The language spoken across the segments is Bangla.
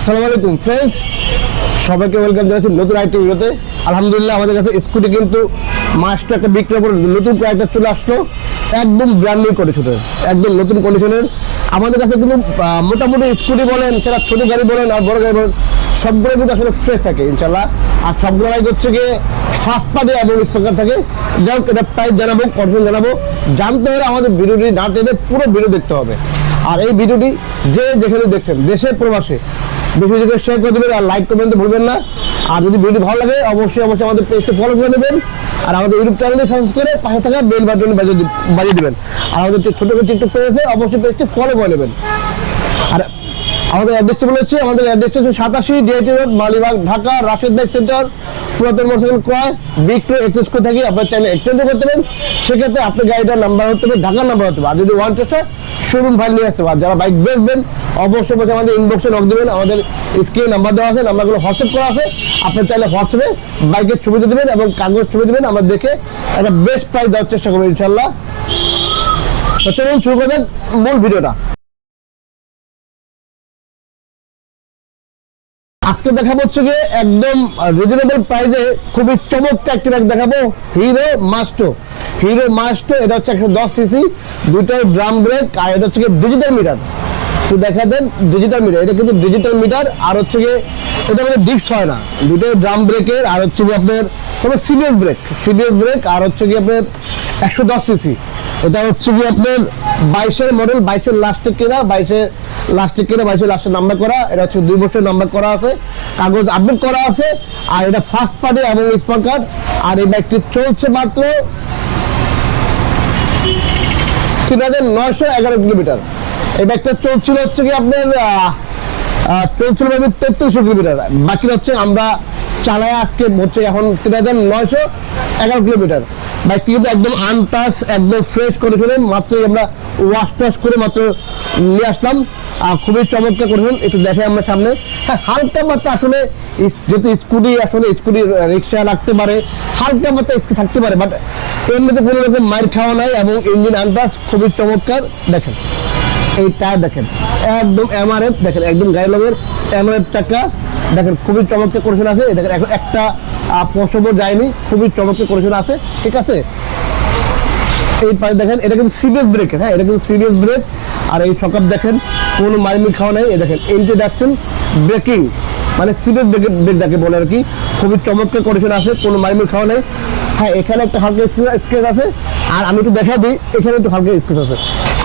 আসসালামু আলাইকুম ফ্রেন্ডস, সবাইকে ওয়েলকাম জানাচ্ছি নতুন আরেকটি ভিডিওতে। আলহামদুলিল্লাহ আমাদের কাছে স্কুটি কিন্তু মাস্ট একটা বিক্রয় করে নতুন কয়েকটা চলে আসলো, একদম ব্র্যান্ড নিউ কন্ডিশনের, একদম নতুন কন্ডিশনের। আমাদের কাছে কিন্তু মোটামুটি স্কুটি বলেন, সেটা ছোটো গাড়ি বলেন আর বড় গাড়ি বলেন, সবগুলো কিন্তু আসলে ফ্রেশ থাকে ইনশাল্লাহ। আর সবগুলো বাইক হচ্ছে গিয়ে ফার্স্ট পার্টি এবং স্পিকার থাকে। যাই হোক, এটা প্রাইস জানাবো, কনফার্ম জানাবো। জানতে হলে আমাদের ভিডিওটি না টেনে পুরো ভিডিও দেখতে হবে। আর এই ভিডিওটি যে যেখানে দেখছেন, দেশের প্রবাসে, বেশি বেশি করে শেয়ার করে দেবেন আর লাইক করবেন ভুলবেন না। আর যদি ভিডিও ভালো লাগে অবশ্যই আমাদের পেজটা ফলো করে নেবেন আর আমাদের ইউটিউব চ্যানেলে সাবস্ক্রাইব করে পাশে থাকা বেল বাটন বাজিয়ে দেবেন। আর আমাদের ছোটো করে টিকটক পেজ আছে, অবশ্যই পেজটি ফলো করে নেবেন। আর আমাদের অ্যাড্রেসটা বলেছি, আমাদের অ্যাড্রেসটা হচ্ছে 87 DIT road, Malibagh, Dhaka, Rashed bike centre. পুরাতন মোটরসাইকেল ক্রয় বিক্রয় এক্সচেঞ্জ করে থাকি। আপনার চাইলে এক্সচেঞ্জও করতে পারেন, সেক্ষেত্রে আপনার গাড়িটার নাম্বার হতে হবে, ঢাকার নাম্বার হতে হবে। আর যদি ওয়ান টেস্ট হয় শোরুম ফাইল নিয়ে আসতে হবে। আর যারা বাইক বেচবেন অবশ্যই আমাদের ইনবক্সে নক দেবেন। আমাদের স্ক্রিনে নাম্বার দেওয়া আছে, নাম্বারগুলো হোয়াটসঅ্যাপ করা আছে। আপনার চাইলে হোয়াটসঅ্যাপে বাইকের ছবি দেবেন এবং কাগজ ছবি দেবেন, আমরা দেখে একটা বেস্ট প্রাইস দেওয়ার চেষ্টা করবো ইনশাল্লাহ। তো চলুন শুরু করে দেন মূল ভিডিওটা। আজকে দেখাবো হচ্ছে গিয়ে একদম রিজনেবল প্রাইসে খুবই চমৎকার একটি বাইক দেখাবো, হিরো মাস্টো। হিরো মাস্টো, এটা হচ্ছে 110 সিসি, দুইটাই ড্রাম ব্রেক, আর এটা হচ্ছে গিয়ে ডিজিটাল মিটার। তো দেখা দেন ডিজিটাল মিটার, এটা কিন্তু ডিজিটাল মিটার। আর হচ্ছে গিয়ে এটা মানে ডিস্ক হয় না, দুইটাই ড্রাম ব্রেকের। আর হচ্ছে গিয়ে আপনার তবে সিবিএস ব্রেক। আর হচ্ছে গিয়ে আপনার 110 সিসি। এটা হচ্ছে গিয়ে আপনার 22-এর মডেল, 22-এর লাস্টে কেনা, 22-এর লাস্টে নাম্বার করা। এটা হচ্ছে 2 বছর নাম্বার করা আছে, কাগজ আপডেট করা আছে। আর এটা ফার্স্ট পার্টি এবং স্মার্ট কার্ড। আর এই বাইকটি চলছে মাত্র 3911 কিলোমিটার। এই বাইকটা চলছিল হচ্ছে কি আপনার 3300 কিলোমিটার। বাকি হচ্ছে আমরা চালায় আজকে হচ্ছে এখন 3911 কিলোমিটার। বাইকটি কিন্তু একদম আনটাচ, একদম ফ্রেশ করে মাত্র আমরা ওয়াশ করে মাত্র নিয়ে আসলাম। খুবই চমৎকার করেছেন, একটু দেখে আমরা সামনে। হ্যাঁ, হালকা মাত্রা আসলে যেহেতু স্কুটি রিক্সা লাগতে পারে, হালকা মাত্রা স্কি থাকতে পারে, বাট এমনিতে কোনো রকম মাইর খাওয়া নাই এবং ইঞ্জিন আনটাচ খুবই চমৎকার। দেখেন এই টায়ার, দেখেন একদম এমআরএফ, দেখেন একদম গাড়ি লগের এমআরএফ চাকা, দেখেন খুবই চমৎকার করেছেন আছে। দেখেন এখন একটা পশমও যায়নি, খুবই চমৎকার করেছেন আছে, ঠিক আছে। এই পাশে দেখেন এটা কিন্তু সিবিএস ব্রেক, হ্যাঁ এটা কিন্তু সিবিএস ব্রেক। আর এই সকাপ দেখেন কোনো মাইমি খাওয়া নেই। এই দেখেন ইন্ট্রোডাকশন ব্রেকিং, মানে সিবিএস ব্রেক যাকে বলে আর কি, খুবই চমৎকার কন্ডিশন আছে, কোনো মাইমি খাওয়া নেই। হ্যাঁ, এখানে একটা হালকা স্কেচ আছে। আর আমি একটু দেখা দিই, এখানে একটু হালকা স্কেচ আছে।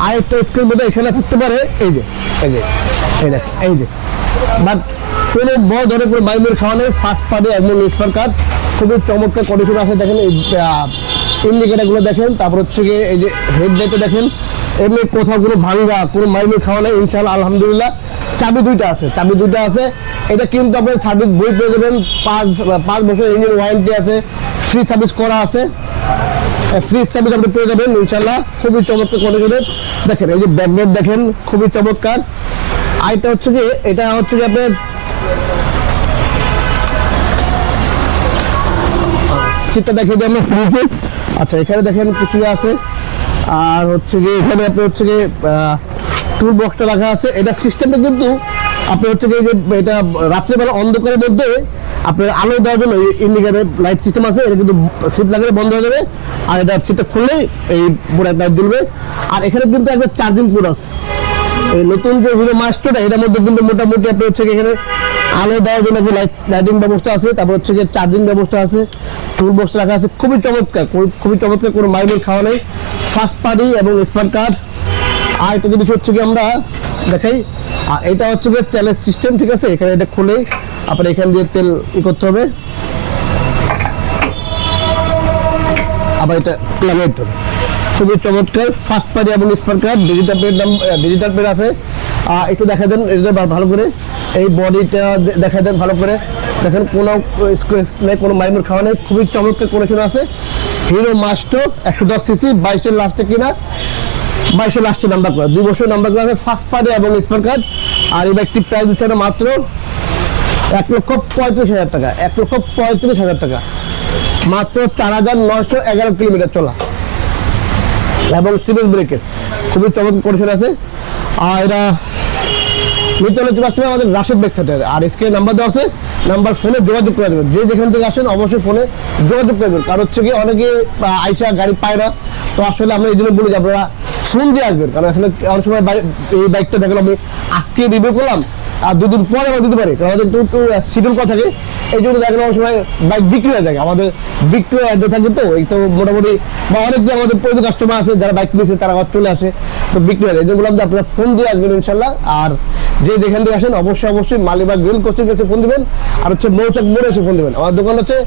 আর একটা স্কেচ বোধহয় এখানে থাকতে পারে, এই যে বাট কোনো বড় ধরনের কোনো মাইমির খাওয়া নেই। ফার্স্ট পার্টি একদম স্মার্ট কার্ড, খুবই চমৎকার কন্ডিশন আছে। দেখেন এই ইন্ডিকেটারগুলো দেখেন, তারপর হচ্ছে গিয়ে এই যে হেডলাইটটা দেখেন, এমনি কোথাও কোনো ভাঙা, কোনো মাইমির খাওয়া নেই ইনশাআল্লাহ আলহামদুলিল্লাহ। চাবি দুইটা আছে। এটা কিন্তু আপনার সার্ভিস বই পেয়ে যাবেন, 5 বছর ইঞ্জিন ওয়ারেন্টি আছে, ফ্রি সার্ভিস করা আছে, ফ্রি সার্ভিস আপনি পেয়ে যাবেন ইনশাআল্লাহ। খুবই চমৎকার কন্ডিশনের। দেখেন এই যে ব্যাকলাইট দেখেন, খুবই চমৎকার। আইটা হচ্ছে গিয়ে এটা হচ্ছে গিয়ে আপনার সিটটা দেখিয়ে দিই আমরা ফ্রিজে। আচ্ছা, এখানে দেখেন কিছু আছে। আর হচ্ছে গিয়ে এখানে আপনার হচ্ছে গিয়ে টুল বক্সটা রাখা আছে। এটা সিস্টেমটা কিন্তু আপনার হচ্ছে গিয়ে যে এটা রাত্রেবেলা অন্ধকারের মধ্যে আপনার আলো দেওয়ার জন্য ইন্ডিকেটর লাইট সিস্টেম আছে। এটা কিন্তু সিট লাগালে বন্ধ হয়ে যাবে, আর এটা সিটটা খুললেই এই পুরো লাইট জ্বলবে। আর এখানে কিন্তু একটা চার্জিং পোর্ট আছে। এই নতুন যে হিরো মাস্টোটা, এটার মধ্যে কিন্তু মোটামুটি আপনার হচ্ছে এখানে আলো দেওয়ার জন্য লাইটিং ব্যবস্থা আছে, তারপর হচ্ছে গিয়ে চার্জিং ব্যবস্থা আছে, টুল বক্স রাখা আছে। খুবই চমৎকার, কোনো মাইমির খাওয়া নেই, ফার্স্ট পার্টি এবং স্মার্ট কার্ড। আর একটা জিনিস হচ্ছে কি আমরা দেখাই, আর এটা হচ্ছে গিয়ে তেলের সিস্টেম, ঠিক আছে। এখানে এটা খুলে আপনার এখান দিয়ে তেল করতে হবে, আবার এটা লাগাইতে হবে। খুবই চমৎকার, ফার্স্ট পার্টি এবং স্মার্ট কার্ড, ডিজিটাল প্লেট আছে। একটু দেখা দেন এটা ভালো করে, এই বডিটা দেখা দেন ভালো করে। দেখেন কোনো স্ক্র্যাচ নেই, কোনো মাইমুর খাওয়া নেই, খুবই চমৎকার কন্ডিশন আছে। হিরো মাস্টো 110 সিসি, 22-এর লাস্টে কিনা, 22-এর লাস্টে নাম্বার করা, 2 বছর নাম্বার করা আছে, ফার্স্ট পার্টি এবং স্মার্ট কার্ড। আর এই বাইকটি প্রাইস দিচ্ছে মাত্র 1,35,000 টাকা, 1,35,000 টাকা, মাত্র 4,911 কিলোমিটার চলা এবং সিবিএস ব্রেকের, খুবই চমৎকার কন্ডিশন আছে। আর এটা নিতে হলে চলে আসতে হবে আমাদের রাশেদ বাইক সেন্টার। আর স্ক্রিনে নাম্বার দেওয়া আছে, নাম্বার ফোনে যোগাযোগ করে দেবেন। যে যেখান থেকে আসেন অবশ্যই ফোনে যোগাযোগ করবেন, কারণ হচ্ছে কি অনেকে আইসা গাড়ি পায় না। তো আসলে আমরা এই জন্য বলি যে আপনারা ফোন দিয়ে আসবেন, কারণ আসলে অনেক সময় এই বাইকটা দেখলাম আমি আজকে রিভিউ করলাম আর দুদিন পরে আমরা দিতে পারি, কারণ আমাদের একটু শিডিউল করা থাকে। এই জন্য দেখলাম অনেক সময় বাইক বিক্রি হয়ে যায়, আমাদের বিক্রি হয়ে থাকে। তো এই তো মোটামুটি বা অনেক যে আমাদের পরিচিত কাস্টমার আছে যারা বাইক নিয়েছে তারা আবার চলে আসে, তো বিক্রি হয়ে যায়। এই জন্য বললাম যে আপনারা ফোন দিয়ে আসবেন ইনশাল্লাহ। আর যে যেখান থেকে আসেন অবশ্যই মালিবাগ রেল কোচিং কাছে ফোন দিবেন, আর হচ্ছে মৌচাক মোড়ে এসে ফোন দিবেন। আমার দোকান হচ্ছে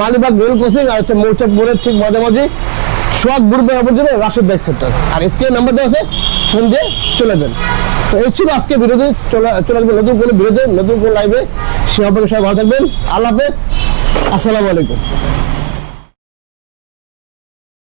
মালিবাগ রেল কোচিং, আর হচ্ছে মৌচাক মোড়ের ঠিক মাঝামাঝি সোহাগ গ্রুপের অপর যাবে রাশেদ বাইক সেন্টার। আর স্ক্রিনে নাম্বার দেওয়া আছে, ফোন দিয়ে চলে যাবেন। তো এই ছিল আজকে ভিডিওতে। চলে আসবেন নতুন কোনো ভিডিওতে, নতুন কোনো লাইভে। সে অপেক্ষা সবাই ভালো থাকবেন। আল্লাহ হাফেজ, আসসালামু আলাইকুম।